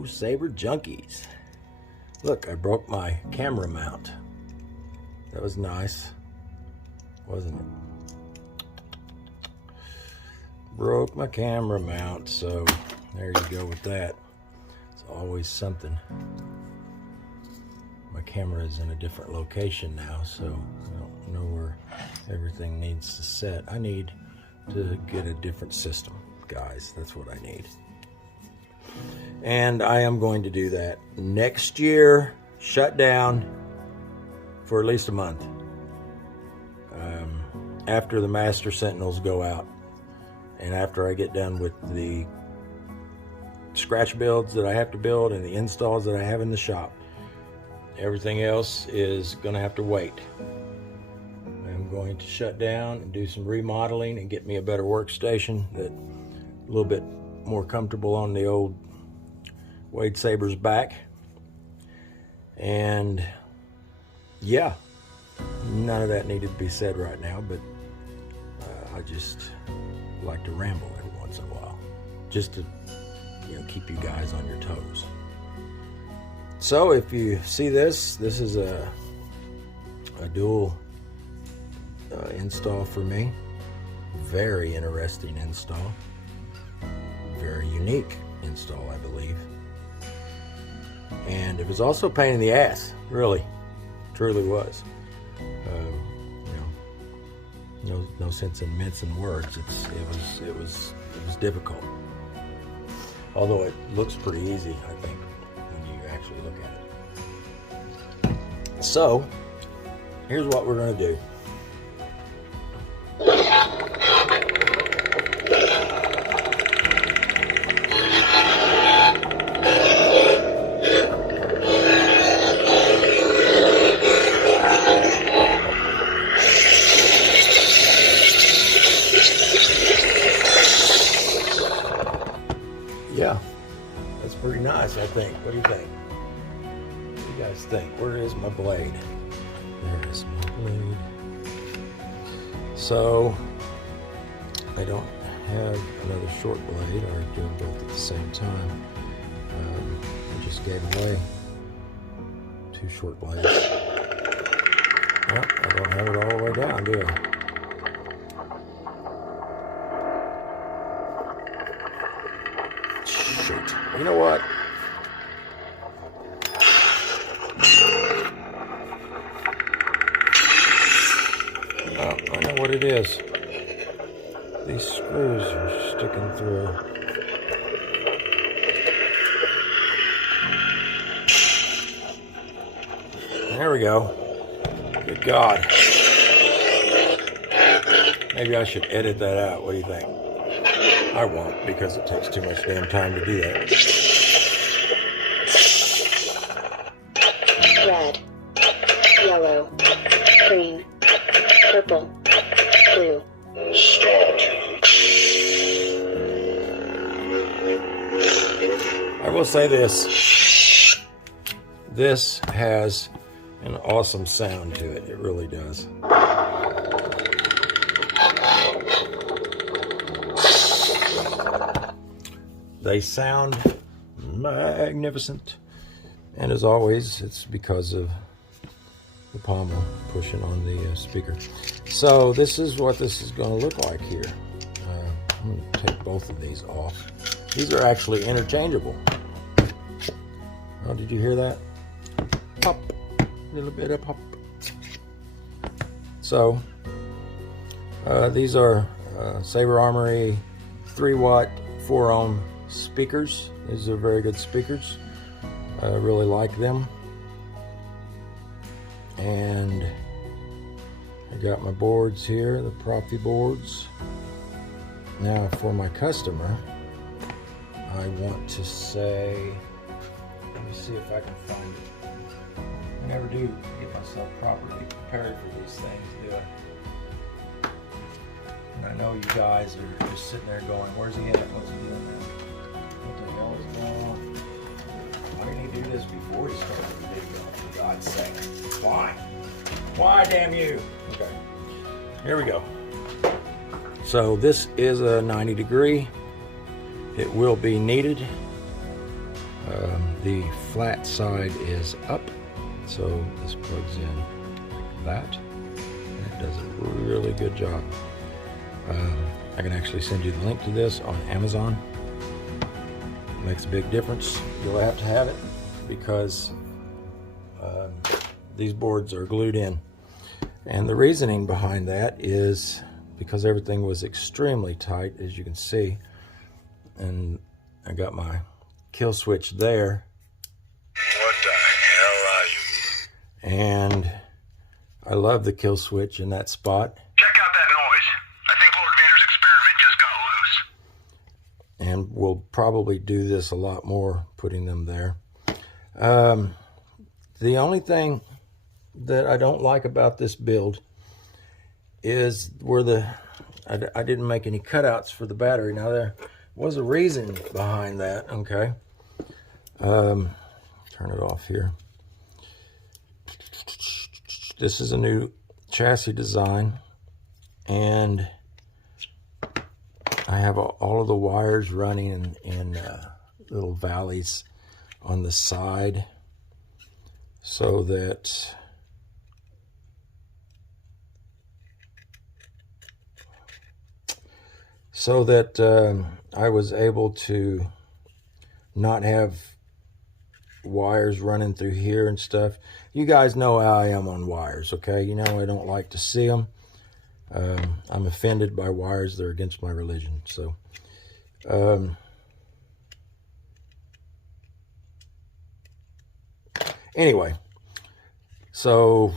Hello, Saber Junkies. Look, I broke my camera mount. That was nice, wasn't it? Broke my camera mount, so there you go with that. It's always something. My camera is in a different location now, so I don't know where everything needs to set. I need to get a different system, guys. That's what I need. And I am going to do that next year. Shut down for at least a month after the Master Sentinels go out, and after I get done with the scratch builds that I have to build and the installs that I have in the shop. Everything else is going to have to wait. I'm going to shut down and do some remodeling and get me a better workstation that a little bit more comfortable on the old Wade Saber's back. And yeah, none of that needed to be said right now, but I just like to ramble every once in a while, just to, you know, keep you guys on your toes. So if you see this is a dual install for me. Very interesting install. Very unique install, I believe. And it was also a pain in the ass, really. Truly was. You know, no sense in mincing words. It was difficult. Although it looks pretty easy, I think, when you actually look at it. So, here's what we're going to do. Yeah, that's pretty nice, I think. What do you think? What do you guys think? Where is my blade? There is my blade. So, I don't have another short blade. I do them both at the same time. I just gave away 2 short blades. Well, I don't have it all the way down, do I? Shoot. You know what? Oh, I know what it is. These screws are sticking through. There we go. Good God. Maybe I should edit that out. What do you think? I won't, because it takes too much damn time to do that. Red, yellow, green, purple, blue. Start. I will say this. This has an awesome sound to it. It really does. They sound magnificent. And as always, it's because of the pommel pushing on the speaker. So this is what this is going to look like here. I'm going to take both of these off. These are actually interchangeable. Oh, did you hear that? Pop. A little bit of pop. So these are Saber Armory 3-watt 4-ohm speakers. These are very good speakers. I really like them. And I got my boards here, the Proffieboards. Now for my customer, I want to say, let me see if I can find it. I never do get myself properly prepared for these things, do I? And I know you guys are just sitting there going, where's he at? What's he doing now? What the hell is going on? Why didn't he do this before he started the video? For God's sake. Why? Why, damn you? Okay. Here we go. So this is a 90 degree. It will be needed. The flat side is up, so this plugs in like that. And it does a really good job. I can actually send you the link to this on Amazon. It makes a big difference. You'll have to have it because these boards are glued in. And the reasoning behind that is because everything was extremely tight, as you can see. And I got my kill switch there. What the hell are you? And I love the kill switch in that spot. Check out that noise. I think Lord Vader's experiment just got loose. And we'll probably do this a lot more, putting them there. The only thing that I don't like about this build is where I didn't make any cutouts for the battery. Now there was a reason behind that, okay? Turn it off here. This is a new chassis design, and I have all of the wires running in little valleys on the side so that I was able to not have wires running through here and stuff. You guys know how I am on wires, okay? You know I don't like to see them. I'm offended by wires that are against my religion. So, anyway, so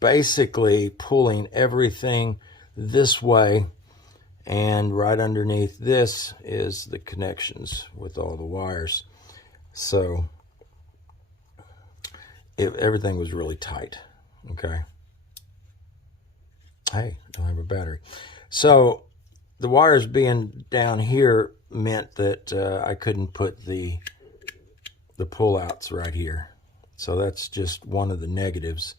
basically pulling everything this way, and right underneath this is the connections with all the wires. So everything was really tight, okay? Hey, don't have a battery. So the wires being down here meant that I couldn't put the pullouts right here. So that's just one of the negatives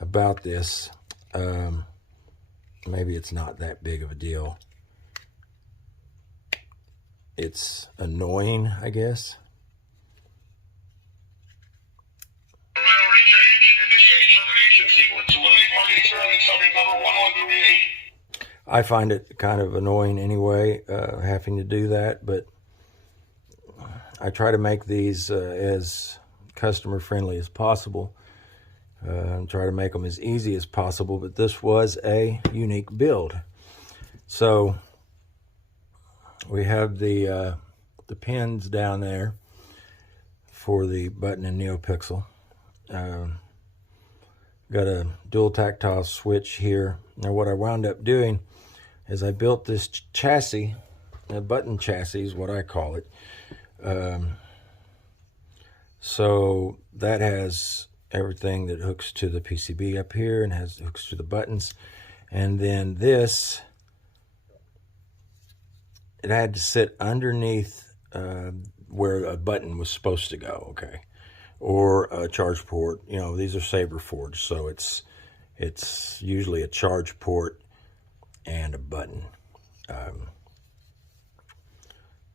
about this. Maybe it's not that big of a deal. It's annoying, I guess. I find it kind of annoying anyway, having to do that, but I try to make these as customer friendly as possible, and try to make them as easy as possible, but this was a unique build. So we have the pins down there for the button and NeoPixel. Got a dual tactile switch here. Now what I wound up doing is I built this chassis, a button chassis is what I call it. So that has everything that hooks to the PCB up here and has hooks to the buttons. And then this, it had to sit underneath where a button was supposed to go, okay? Or a charge port. You know, these are Saberforge, so it's usually a charge port and a button.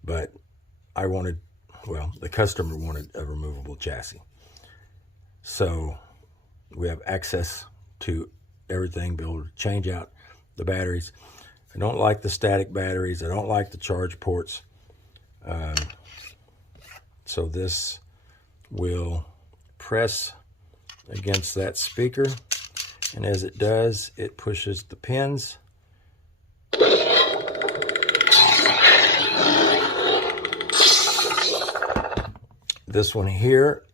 But I wanted, well, the customer wanted a removable chassis. So we have access to everything, be able to change out the batteries. I don't like the static batteries. I don't like the charge ports. So this will press against that speaker, and as it does, it pushes the pins. This one here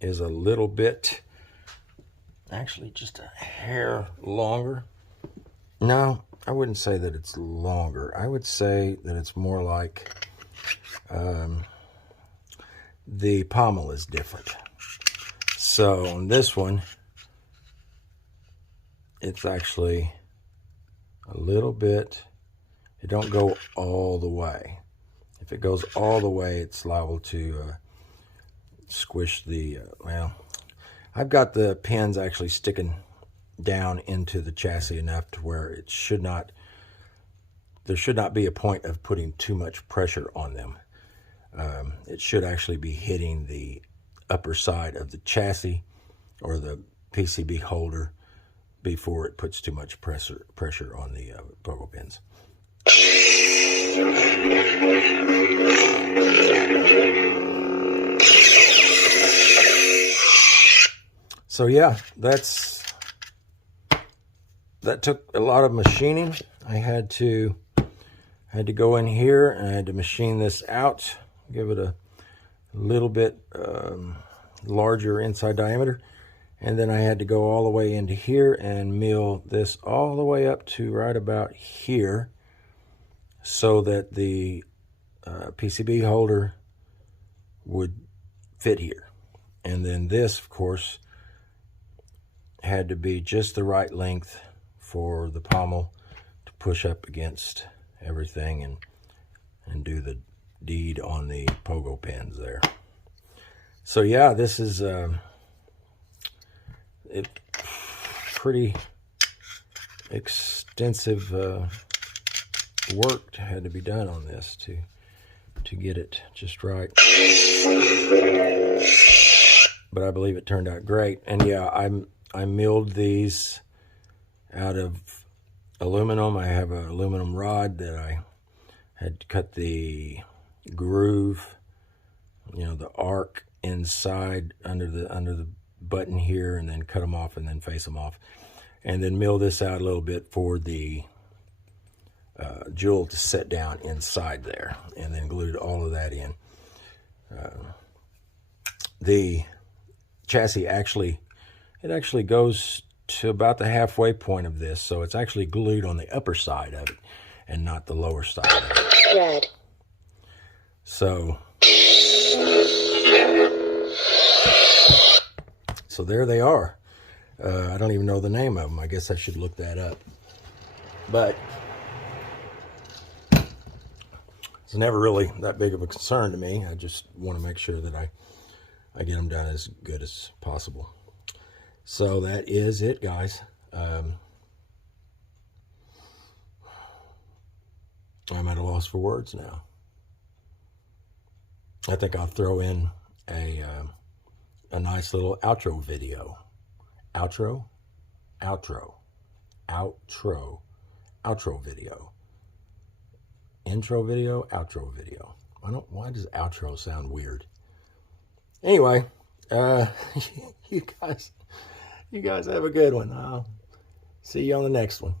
is a little bit, actually just a hair longer. No, I wouldn't say that it's longer. I would say that it's more like the pommel is different. So on this one, it's actually a little bit, it don't go all the way. If it goes all the way, it's liable to squish the, well, I've got the pins actually sticking down into the chassis enough to where it should not, there should not be a point of putting too much pressure on them. it should actually be hitting the upper side of the chassis or the PCB holder before it puts too much pressure on the pogo pins. So yeah, that took a lot of machining. I had to go in here and I had to machine this out, give it a little bit larger inside diameter, and then I had to go all the way into here and mill this all the way up to right about here so that the PCB holder would fit here. And then this, of course, had to be just the right length for the pommel to push up against everything and do the deed on the pogo pins there. So yeah, this is pretty extensive work had to be done on this to get it just right. But I believe it turned out great. And yeah, I milled these out of aluminum. I have an aluminum rod that I had cut the groove, you know, the arc inside under the button here, and then cut them off and then face them off, and then mill this out a little bit for the jewel to set down inside there, and then glued all of that in. The chassis actually goes to about the halfway point of this, so it's actually glued on the upper side of it and not the lower side of it. Red. So there they are. I don't even know the name of them. I guess I should look that up. But it's never really that big of a concern to me. I just want to make sure that I get them done as good as possible. So that is it, guys. I'm at a loss for words now. I think I'll throw in a nice little outro video. Outro video. Intro video, outro video. Why does outro sound weird? Anyway, you guys have a good one. I'll see you on the next one.